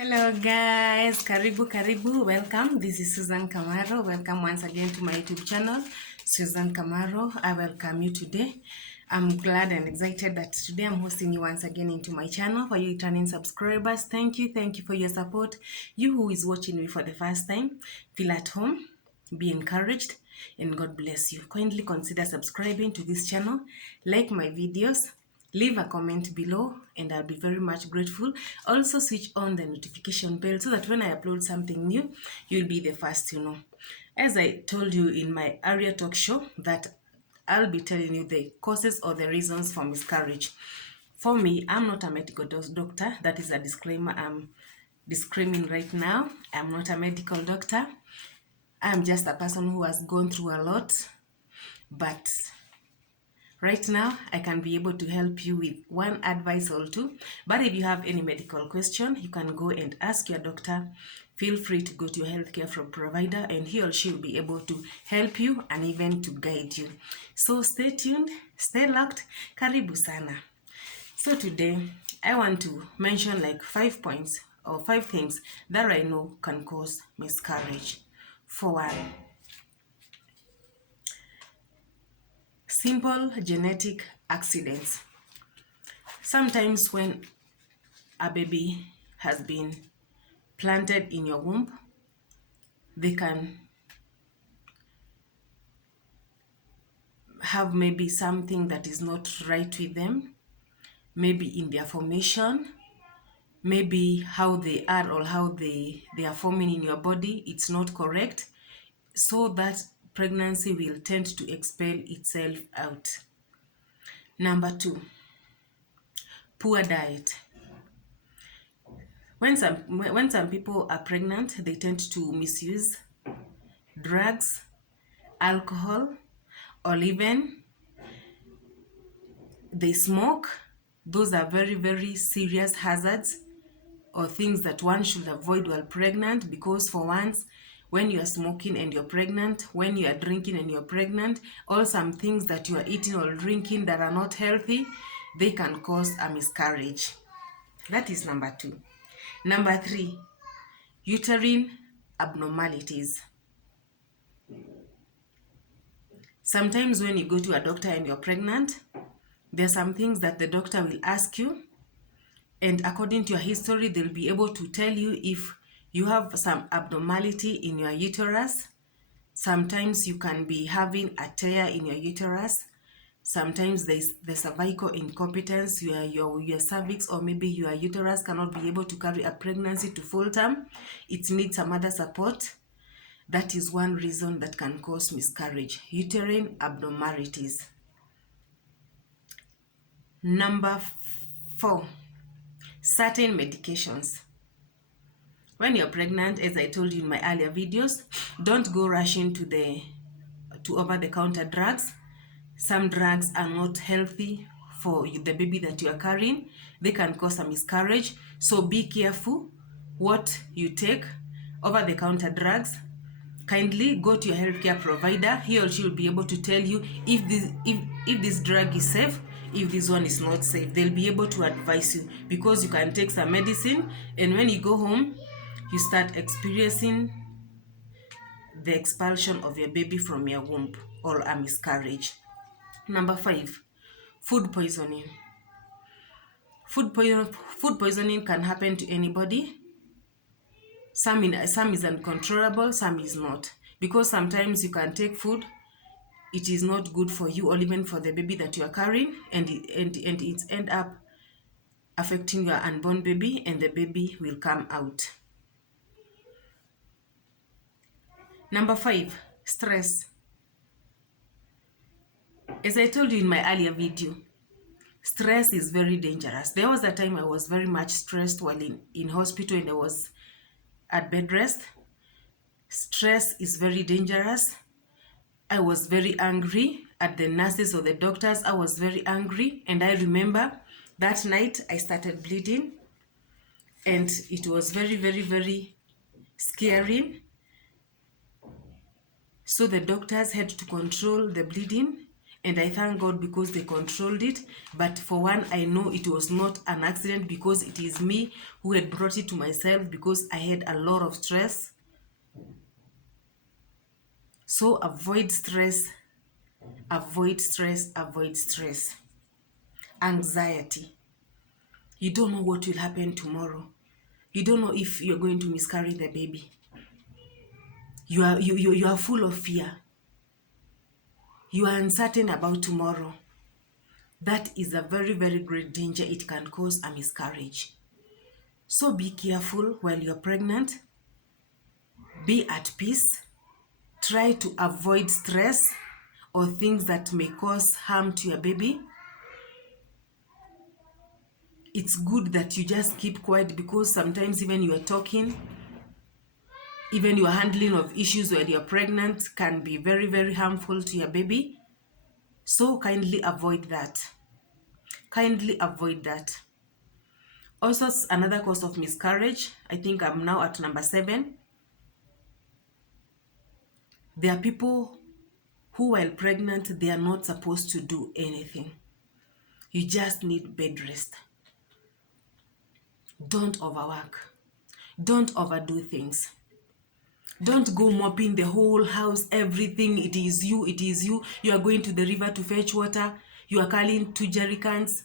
Hello guys, karibu, welcome. This is Susan Kamaro. Welcome once again to my YouTube channel, Susan Kamaro. I welcome you today. I'm glad and excited that today I'm hosting you once again into my channel. For you returning subscribers, thank you for your support. You who is watching me for the first time, feel at home, be encouraged, and God bless you. Kindly consider subscribing to this channel, like my videos, leave a comment below, and I'll be very much grateful. Also switch on the notification bell so that when I upload something new, you'll be the first to know. As I told you in my earlier talk show that I'll be telling you the causes or the reasons for miscarriage. For me, I'm not a medical doctor. That is a disclaimer I'm disclaiming right now. I'm not a medical doctor. I'm just a person who has gone through a lot. But right now, I can be able to help you with one advice or two. But if you have any medical question, you can go and ask your doctor. Feel free to go to your healthcare provider and he or she will be able to help you and even to guide you. So stay tuned, stay locked, karibu sana. So today, I want to mention like 5 points or 5 things that I know can cause miscarriage. For one, simple genetic accidents. Sometimes when a baby has been planted in your womb, they can have maybe something that is not right with them, maybe in their formation, maybe how they are or how they are forming in your body, it's not correct, so that pregnancy will tend to expel itself out. Number 2, poor diet. When some people are pregnant, they tend to misuse drugs, alcohol, or even they smoke. Those are very serious hazards or things that one should avoid while pregnant, because for once, when you are smoking and you're pregnant, when you are drinking and you're pregnant, all some things that you are eating or drinking that are not healthy, they can cause a miscarriage. That is number 2. Number 3, uterine abnormalities. Sometimes when you go to a doctor and you're pregnant, there are some things that the doctor will ask you, and according to your history, they'll be able to tell you if you have some abnormality in your uterus. Sometimes you can be having a tear in your uterus. Sometimes there's the cervical incompetence, your cervix or maybe your uterus cannot be able to carry a pregnancy to full term. It needs some other support. That is one reason that can cause miscarriage, uterine abnormalities. Number 4, certain medications. When you're pregnant, as I told you in my earlier videos, don't go rushing to over-the-counter drugs. Some drugs are not healthy for the baby that you are carrying. They can cause a miscarriage. So be careful what you take. Over-the-counter drugs, kindly go to your healthcare provider. He or she will be able to tell you if this drug is safe, if this one is not safe. They'll be able to advise you, because you can take some medicine and when you go home, you start experiencing the expulsion of your baby from your womb or a miscarriage. Number 5, food poisoning. Food poisoning can happen to anybody. Some is uncontrollable, some is not. Because sometimes you can take food, it is not good for you or even for the baby that you are carrying, and it end up affecting your unborn baby, and the baby will come out. Number 5, stress. As I told you in my earlier video, stress is very dangerous. There was a time I was very much stressed while in hospital and I was at bed rest. Stress is very dangerous. I was very angry at the nurses or the doctors. I was very angry, and I remember that night I started bleeding, and it was very scary. So the doctors had to control the bleeding, And I thank God because they controlled it. But for one, I know it was not an accident because it is me who had brought it to myself because I had a lot of stress. So avoid stress, avoid stress, avoid stress. Anxiety. You don't know what will happen tomorrow. You don't know if you're going to miscarry the baby. You are full of fear. You are uncertain about tomorrow. That is a very, very great danger. It can cause a miscarriage. So be careful while you're pregnant. Be at peace. Try to avoid stress or things that may cause harm to your baby. It's good that you just keep quiet because sometimes even you are talking, even your handling of issues while you're pregnant can be very, very harmful to your baby. So kindly avoid that. Kindly avoid that. Also, another cause of miscarriage, I think I'm now at number 7. There are people who, while pregnant, they are not supposed to do anything. You just need bed rest. Don't overwork. Don't overdo things. Don't go mopping the whole house, everything. It is you, it is you. You are going to the river to fetch water. You are carrying 2 jerry cans.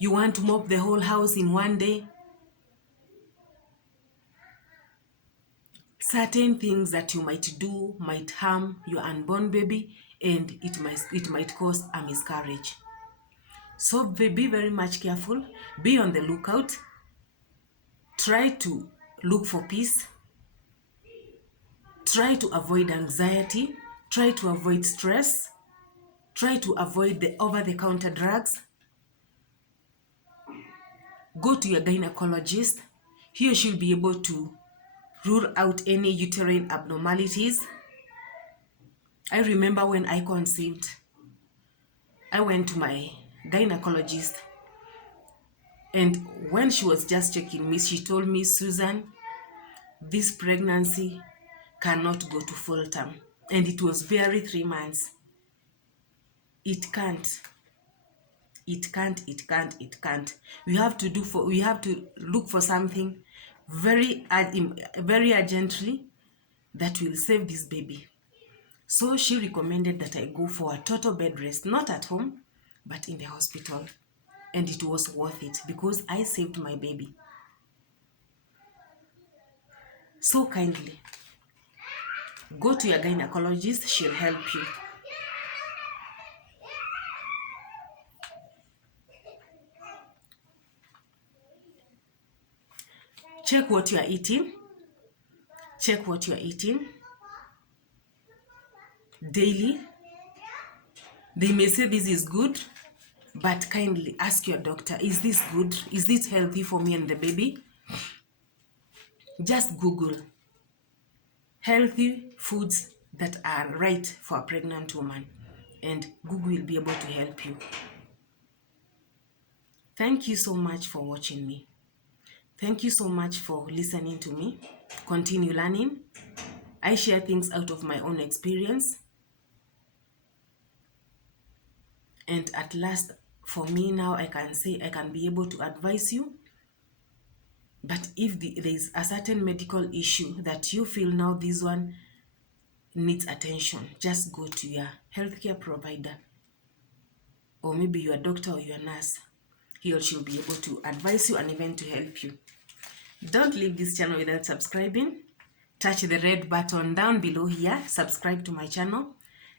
You want to mop the whole house in one day. Certain things that you might do might harm your unborn baby, and it might cause a miscarriage. So be very much careful. Be on the lookout. Try to look for peace. Try to avoid anxiety. Try to avoid stress. Try to avoid the over-the-counter drugs. Go to your gynecologist. He or she will be able to rule out any uterine abnormalities. I remember when I conceived, I went to my gynecologist, and when she was just checking me, she told me, Susan, this pregnancy cannot go to full term. And it was barely 3 months. It can't. It can't, it can't, it can't. We have to look for something very urgently that will save this baby. So she recommended that I go for a total bed rest, not at home, but in the hospital. And it was worth it because I saved my baby. So kindly, go to your gynecologist, she'll help you. Check what you are eating. Check what you are eating daily. They may say this is good, but kindly ask your doctor, is this good? Is this healthy for me and the baby? Just Google healthy foods that are right for a pregnant woman, and Google will be able to help you. Thank you so much for watching me. Thank you so much for listening to me. Continue learning. I share things out of my own experience. And at last, for me now, I can say I can be able to advise you. But if there is a certain medical issue that you feel now this one needs attention, just go to your healthcare provider, or maybe your doctor or your nurse. He or she will be able to advise you and even to help you. Don't leave this channel without subscribing. Touch the red button down below here. Subscribe to my channel.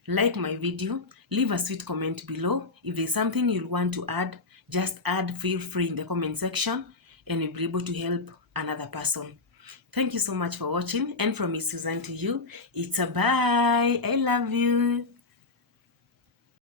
Like my video. Leave a sweet comment below. If there's something you'll want to add, just add, feel free in the comment section, and you'll be able to help another person. Thank you so much for watching. And from me, Susan, to you, it's a bye. I love you.